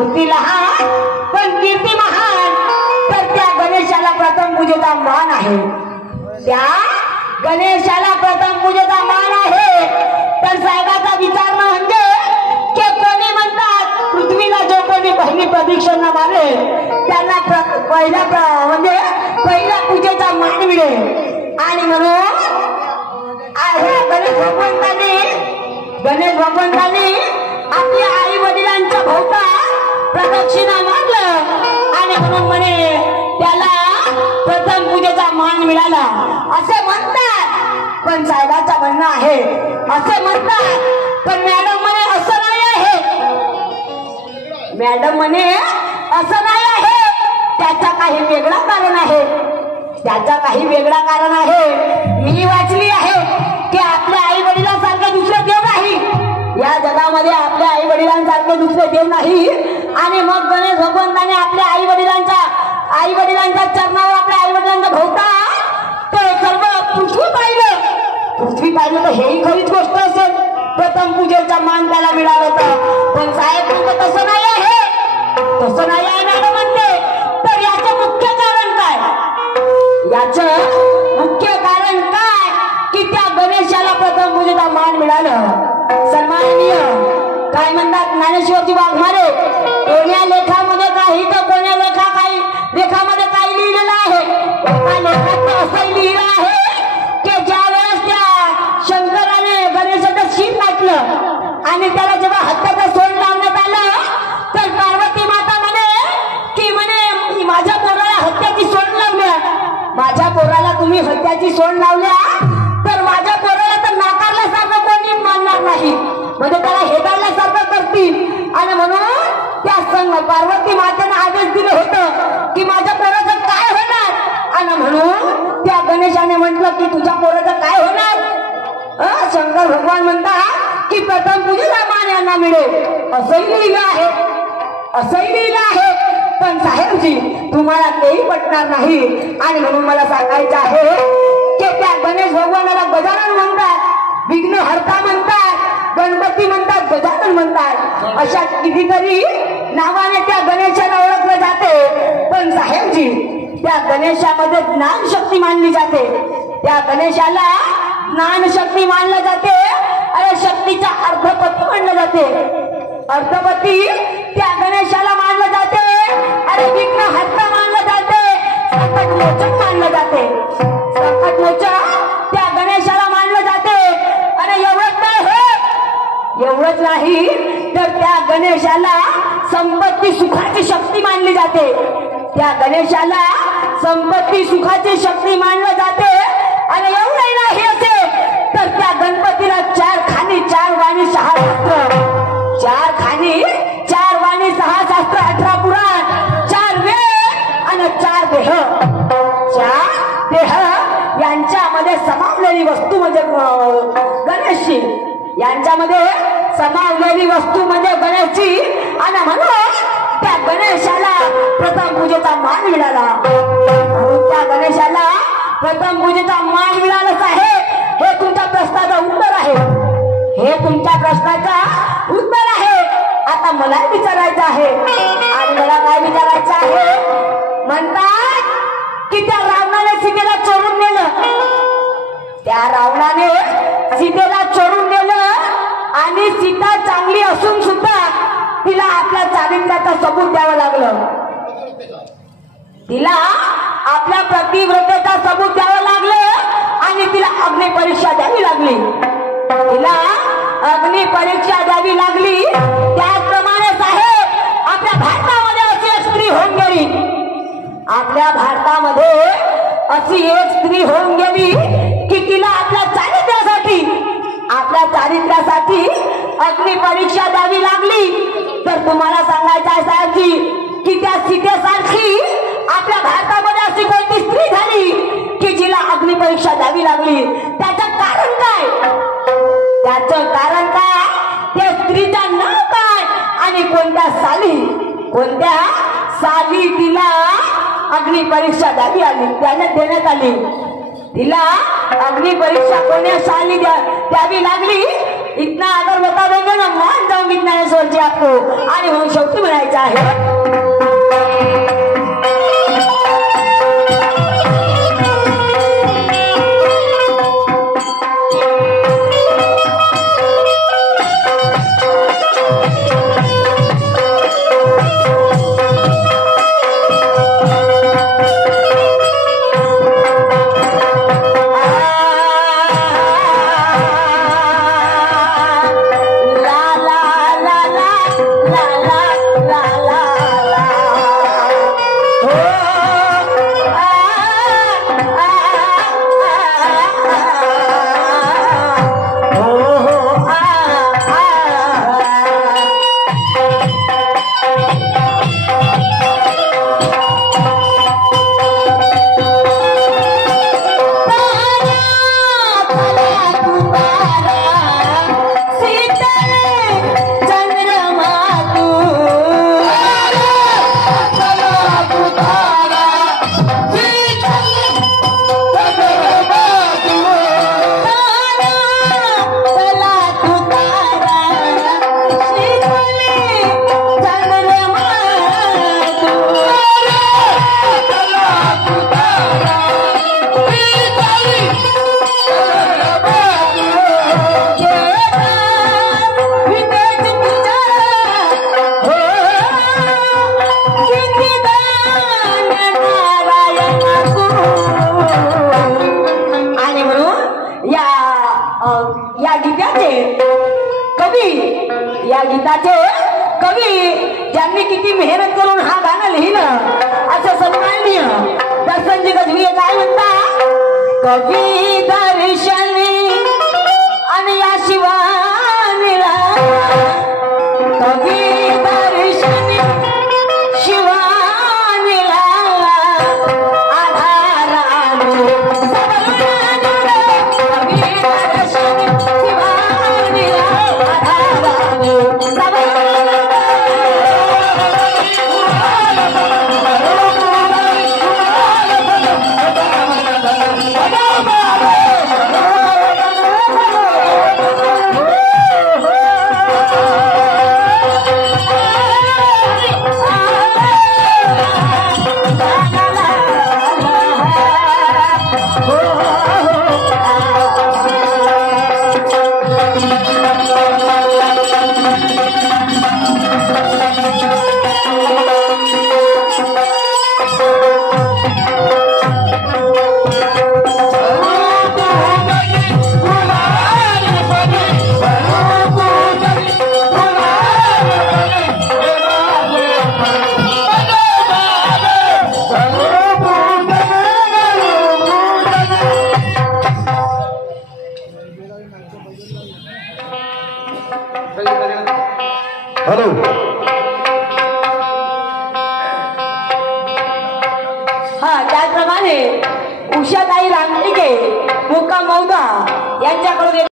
मूर्ती लहान पण कीर्ती महान, तर त्या गणेशाला प्रथम पूजेचा मान आहे. त्या गणेशाला प्रथम पूजेचा मान आहे. तर साहेबाचा विचार म्हणजे की कोणी म्हणतात पृथ्वीला जो कोणी पहिली प्रदक्षिणा मारेल त्यांना पहिल्या पूजेचा मान मिळेल. आणि म्हणून गणेश भगवंतांनी आपल्या आई वडिलांच्या भोवता प्रदक्षिणा मारलं आणि म्हणून म्हणे त्याला प्रथम पूजेचा मान मिळाला असे म्हणतात. पण साहेबांचं म्हणणं आहे असे म्हणतात, पण मॅडम म्हणे असं नाही आहे. मॅडम म्हणे असं नाही आहे, त्याचा काही वेगळा कारण आहे. त्याचा काही वेगळा कारण आहे. मी वाचली आहे की आपल्या आई वडिलांसारखे दुसरे देव नाही या जगामध्ये, आपल्या आई वडिलांसारखे दुसरे देव नाही. आणि मग गणेश भगवंताने आपल्या आई वडिलांच्या चरणावर आपल्या आई वडिलांचा भोवता ते सर्व पृथ्वी पाहिलं तर हेही खरीच गोष्ट असेल. प्रथम पूजेचा मान त्याला मिळाला होता. पण साहेब म्हणतो तसं नाही आहे, तसं नाही आहे मॅडम म्हणते. तर याचं मुख्य कारण काय? याचं मुख्य कारण काय की त्या गणेशाला प्रथम पूजेचा मान मिळालं. सन्माननीय काय म्हणतात ज्ञानेश्वरजी वाघमारे, कोण्या लेखामध्ये काही तर कोण्या लेखामध्ये काही लिहिलेलं आहे. एका लेखात असं लिहिलं आहे की ज्या वेळेस त्या शंकराने गणेशाचं शीत काटलं आणि त्याला जेव्हा हत्याचं सोंड लावण्यात आलं तर पार्वती माता म्हणे माझ्या पोराला हत्याची सोंड लावल्या, माझ्या पोराला तुम्ही हत्याची सोंड लावल्या तर माझ्या पोराला तर नाकारल्यासारखं कोणी मानणार नाही, म्हणजे त्याला हेदाळल्यासारखं करतील. आणि म्हणून त्या पार्वती मातेने आदेश दिलं होतं की माझ्या पोराचं काय होणार. आणि म्हणून त्या गणेशाने म्हटलं की तुझ्या पोराचं काय होणार. शंकर भगवान म्हणतात की प्रथम पूजेचा मान यांना मिळेल असंही लिहिलं आहे, असंही लिहिलं आहे. पण साहेबजी तुम्हाला तेही पटणार नाही. आणि म्हणून मला सांगायचं आहे की त्या गणेश भगवानाला गजानन म्हणतात, विघ्नहर्ता म्हणतात, गणपती म्हणतात, गजानन म्हणतात, अशा कितीतरी नावाने त्या गणेशाला ओळखलं जाते. पण साहेबजी त्या गणेशामध्ये ज्ञान शक्ती मानली जाते. त्या गणेशाला ज्ञान शक्ती मानलं जाते. अरे शक्तीचा अर्धपती मानलं जाते. अर्धपती त्या गणेशाला मानलं जाते. अरे विघ्नहर्ता मानलं जाते. संकटमोचक मानलं जाते. संकटमोचक त्या गणेशाला मानलं जाते. अरे एवढंच नाही तर त्या गणेशाला संपत्ती सुखाची शक्ती मानली जाते. त्या गणेशाला संपत्ती सुखाची शक्ती मानलं जाते. आणि एवढंही नाही असे तर त्या गणपतीला 4 खाणी 4 वाणी 6 शास्त्र, 4 खाणी 4 वाणी 6 शास्त्र, 18 पुराण, 4 वेद आणि 4 देह. 4 देह यांच्यामध्ये समावलेली वस्तू म्हणजे गणेशजी, यांच्यामध्ये समावलेली वस्तू म्हणजे गणेशजी. आणि म्हणून त्या गणेशाला प्रथम पूजेचा मान मिळाला. त्या गणेशाला प्रथम पूजेचा मान मिळालाच आहे. हे तुमच्या प्रश्नाचं उत्तर आहे. हे तुमच्या प्रश्नाचं उत्तर आहे. आता मला विचारायचं आहे. आणि मला काय विचारायचं आहे, म्हणतात की त्या रावणाने सीतेला चोरून नेलं. त्या रावणाने सीतेला चोरून नेलं आणि सीता चांगली असून सुद्धा तिला आपल्या चारित्र्याचा सबूत द्यावं लागलं. तिला आपल्या प्रतिव्रतेचा सबूत द्यावं लागलं आणि तिला अग्निपरीक्षा द्यावी लागली. तिला अग्निपरीक्षा द्यावी लागली. त्याचप्रमाणे साहेब आपल्या भारतामध्ये अशी एक स्त्री होऊन गेली. आपल्या भारतामध्ये अशी एक स्त्री होऊन गेली की तिला आपल्या चारित्र्यासाठी अग्निपरीक्षा द्यावी लागली. तर तुम्हाला सांगायचं आहे साहेबजी की त्या सीतेसारखी आपल्या भारतामध्ये अशी कोणती स्त्री झाली की जिला अग्निपरीक्षा द्यावी लागली. त्याचं कारण काय? त्याचं कारण काय? त्या स्त्रीचं नाव काय आणि कोणत्या साली तिला अग्निपरीक्षा देण्यात आली. तिला अग्निपरीक्षा कोण्या साली द्यावी लागली इतना आदर बता देंगे ना मान जाऊंगी ज्ञानेश्वर जी आपको। आणि म्हणून शेवटी म्हणायचं आहे या गीताचे कवी ज्यांनी किती मेहनत करून हा गाणं लिहिलं असं सन्माननीय दर्शनजी गजवी काय म्हणता कवी दर्शनी आणि या शिवानीला कवी दर्शनी शिवानीला आधाराने कवी दर्शनी शिवानीला आधाराने हॅलो हा त्याप्रमाणे उषाताई रामटिके मुक्काम मौदा यांच्याकडून